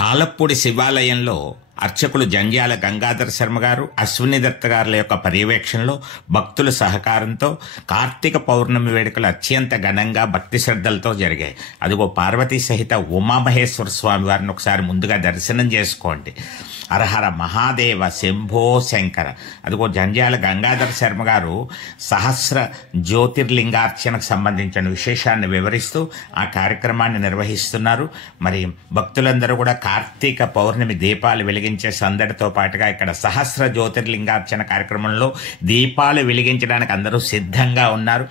తాళప్పూడి శివాలయంలో అర్చకులు జంధ్యాల గంగాధర శర్మ గారు, అశ్విని దత్త గారుల యొక్క పర్యవేక్షణలో భక్తుల సహకారంతో కార్తీక పౌర్ణమి వేడుకలు అత్యంత ఘనంగా భక్తి శ్రద్ధలతో జరిగాయి. అదిగో పార్వతీ సహిత ఉమామహేశ్వర స్వామి వారిని ఒకసారి ముందుగా దర్శనం చేసుకోండి. హరహర మహాదేవ శంభో శంకర. అదిగో జంధ్యాల గంగాధర శర్మ గారు సహస్ర జ్యోతిర్లింగార్చనకు సంబంధించిన విశేషాన్ని వివరిస్తూ ఆ కార్యక్రమాన్ని నిర్వహిస్తున్నారు. మరి భక్తులందరూ కూడా కార్తీక పౌర్ణమి దీపాలు వెలిగించే సందడితో పాటుగా ఇక్కడ సహస్ర జ్యోతిర్లింగార్చన కార్యక్రమంలో దీపాలు వెలిగించడానికి అందరూ సిద్ధంగా ఉన్నారు.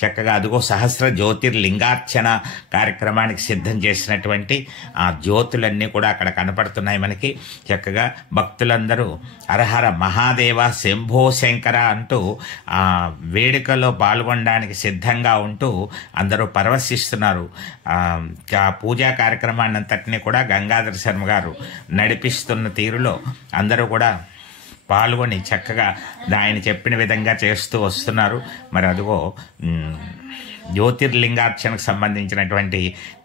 చక్కగా అదిగో సహస్ర జ్యోతిర్లింగార్చన కార్యక్రమానికి సిద్ధం చేసినటువంటి ఆ జ్యోతులన్నీ కూడా అక్కడ కనపడుతున్నాయి మనకి. చక్కగా భక్తులందరూ హరహర మహాదేవ శంభో శంకర అంటూ ఆ వేడుకలో పాల్గొనడానికి సిద్ధంగా ఉంటూ అందరూ పరవశిస్తున్నారు. ఆ పూజా కార్యక్రమాన్ని అంతటినీ కూడా గంగాధర శర్మ గారు నడిపిస్తున్న తీరులో అందరూ కూడా పాల్గొని చక్కగా ఆయన చెప్పిన విధంగా చేస్తూ వస్తున్నారు. మరి అదిగో జ్యోతిర్లింగార్చనకు సంబంధించినటువంటి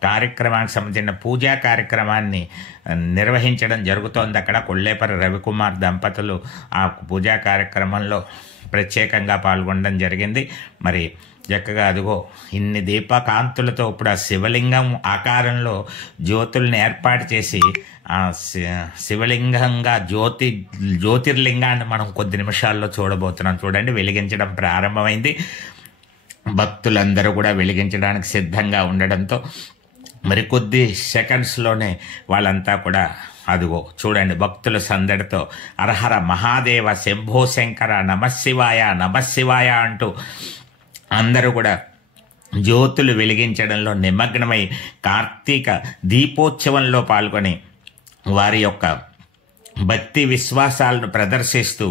కార్యక్రమానికి సంబంధించిన పూజా కార్యక్రమాన్ని నిర్వహించడం జరుగుతోంది. అక్కడ కొల్లేపల్లి రవికుమార్ దంపతులు ఆ పూజా కార్యక్రమంలో ప్రత్యేకంగా పాల్గొనడం జరిగింది. మరి చక్కగా అదిగో ఇన్ని దీపకాంతులతో ఇప్పుడు ఆ శివలింగం ఆకారంలో జ్యోతుల్ని ఏర్పాటు చేసి ఆ శివలింగంగా జ్యోతిర్లింగాన్ని మనం కొద్ది నిమిషాల్లో చూడబోతున్నాం. చూడండి, వెలిగించడం ప్రారంభమైంది. భక్తులందరూ కూడా వెలిగించడానికి సిద్ధంగా ఉండడంతో మరికొద్ది సెకండ్స్లోనే వాళ్ళంతా కూడా అదిగో చూడండి భక్తుల సందడితో హరహర మహాదేవ శంభో శంకర నమశివాయ నమశివాయ అంటూ అందరూ కూడా జ్యోతులు వెలిగించడంలో నిమగ్నమై కార్తీక దీపోత్సవంలో పాల్గొని వారి యొక్క భక్తి విశ్వాసాలను ప్రదర్శిస్తూ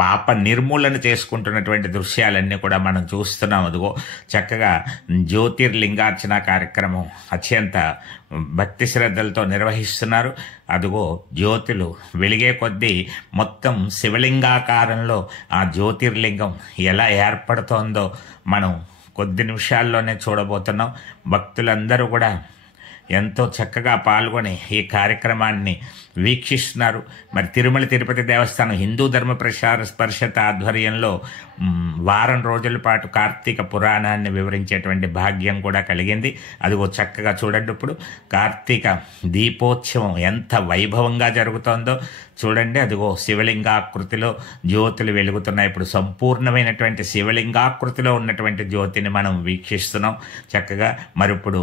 పాప నిర్మూలన చేసుకుంటున్నటువంటి దృశ్యాలన్నీ కూడా మనం చూస్తున్నాం. అదిగో చక్కగా జ్యోతిర్లింగార్చన కార్యక్రమం అత్యంత భక్తి శ్రద్ధలతో నిర్వహిస్తున్నారు. అదిగో జ్యోతులు వెలిగే కొద్దీ మొత్తం శివలింగాకారంలో ఆ జ్యోతిర్లింగం ఎలా ఏర్పడుతోందో మనం కొద్ది నిమిషాల్లోనే చూడబోతున్నాం. భక్తులందరూ కూడా ఎంతో చక్కగా పాల్గొని ఈ కార్యక్రమాన్ని వీక్షిస్తున్నారు. మరి తిరుమల తిరుపతి దేవస్థానం హిందూ ధర్మ ప్రచార పరిషత్ ఆధ్వర్యంలో వారం రోజుల పాటు కార్తీక పురాణాన్ని వివరించేటువంటి భాగ్యం కూడా కలిగింది. అదిగో చక్కగా చూడండి, ఇప్పుడు కార్తీక దీపోత్సవం ఎంత వైభవంగా జరుగుతోందో చూడండి. అదిగో శివలింగాకృతిలో జ్యోతులు వెలుగుతున్నాయి. ఇప్పుడు సంపూర్ణమైనటువంటి శివలింగాకృతిలో ఉన్నటువంటి జ్యోతిని మనం వీక్షిస్తున్నాం చక్కగా. మరి ఇప్పుడు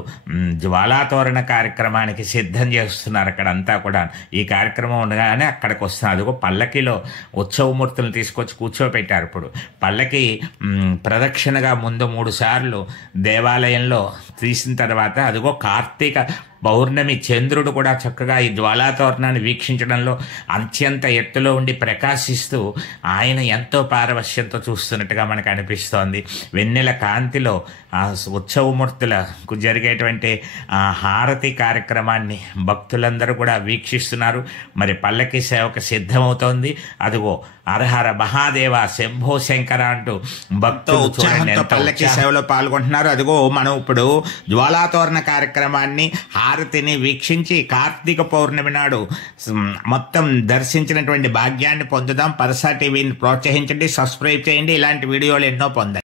జ్వాలాతోరణ కార్యక్రమానికి సిద్ధం చేస్తున్నారు అక్కడంతా కూడా. ఈ కార్యక్రమం ఉండగానే అక్కడికి వస్తున్నారు. అదిగో పల్లకిలో ఉత్సవమూర్తులను తీసుకొచ్చి కూర్చోబెట్టారు. ఇప్పుడు పల్లకి ప్రదక్షిణగా ముందు 3 సార్లు దేవాలయంలో తీసిన తర్వాత అదిగో కార్తీక పౌర్ణమి చంద్రుడు కూడా చక్కగా ఈ జ్వాలాతోరణాన్ని వీక్షించడంలో అత్యంత ఎత్తులో ఉండి ప్రకాశిస్తూ ఆయన ఎంతో పారవశ్యంతో చూస్తున్నట్టుగా మనకు అనిపిస్తోంది. వెన్నెల కాంతిలో ఆ ఉత్సవమూర్తులకు జరిగేటువంటి ఆ హారతి కార్యక్రమాన్ని భక్తులందరూ కూడా వీక్షిస్తున్నారు. మరి పల్లకి సేవకు సిద్ధమవుతోంది. అదిగో హరహర మహాదేవ శంభో శంకర అంటూ భక్తులు చూడండి పల్లకి సేవలో పాల్గొంటున్నారు. అదిగో మనం ఇప్పుడు జ్వాలాతోరణ కార్యక్రమాన్ని హారతిని వీక్షించి కార్తీక పౌర్ణమి నాడు మొత్తం దర్శించినటువంటి భాగ్యాన్ని పొందుదాం. పరసా టీవీని ప్రోత్సహించండి, సబ్స్క్రైబ్ చేయండి, ఇలాంటి వీడియోలు ఎన్నో పొందండి.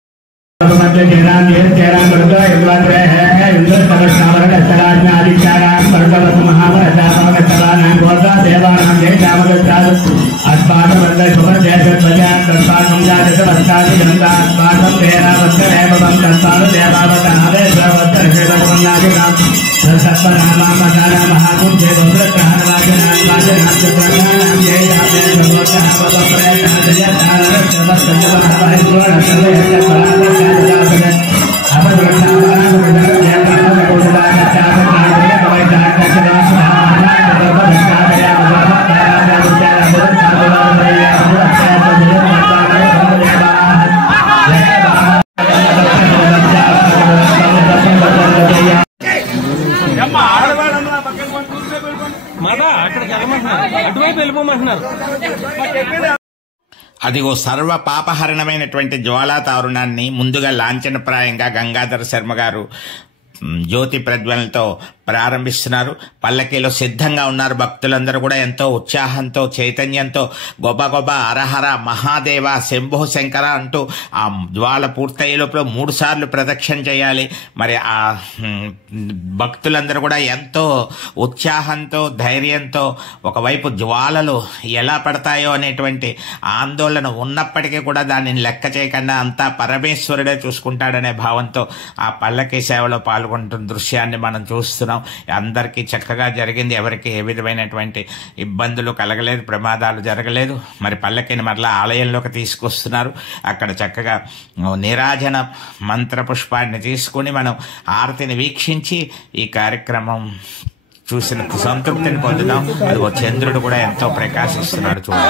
అదిగో సర్వ పాపహరణమైనటువంటి జ్వాలా తారుణాన్ని ముందుగా లాంఛనప్రాయంగా గంగాధర శర్మ గారు జ్యోతి ప్రజ్వలనతో ప్రారంభిస్తున్నారు. పల్లకీలో సిద్ధంగా ఉన్నారు. భక్తులందరూ కూడా ఎంతో ఉత్సాహంతో చైతన్యంతో గొప్ప గొప్ప హరహర మహాదేవ శంభో శంకర అంటూ ఆ జ్వాల పూర్తయ్యే లోపల 3 సార్లు ప్రదక్షిణ చేయాలి. మరి ఆ భక్తులందరూ కూడా ఎంతో ఉత్సాహంతో ధైర్యంతో, ఒకవైపు జ్వాలలు ఎలా పడతాయో అనేటువంటి ఆందోళన ఉన్నప్పటికీ కూడా దానిని లెక్క చేయకుండా అంతా పరమేశ్వరుడే చూసుకుంటాడనే భావంతో ఆ పల్లకీ సేవలో పాల్గొంటున్న దృశ్యాన్ని మనం చూస్తున్నాం. అందరికీ చక్కగా జరిగింది. ఎవరికి ఏ విధమైనటువంటి ఇబ్బందులు కలగలేదు, ప్రమాదాలు జరగలేదు. మరి పల్లకీని మరలా ఆలయంలోకి తీసుకొస్తున్నారు. అక్కడ చక్కగా నీరాజన మంత్ర పుష్పాన్ని తీసుకుని మనం హారతిని వీక్షించి ఈ కార్యక్రమం చూసిన సంతృప్తిని పొందుదాం. అది చంద్రుడు కూడా ఎంతో ప్రకాశిస్తున్నాడు చూడండి.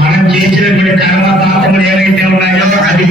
మనం చేసినటువంటి కర్మ పాపములు ఏవైతే ఉన్నాయో అది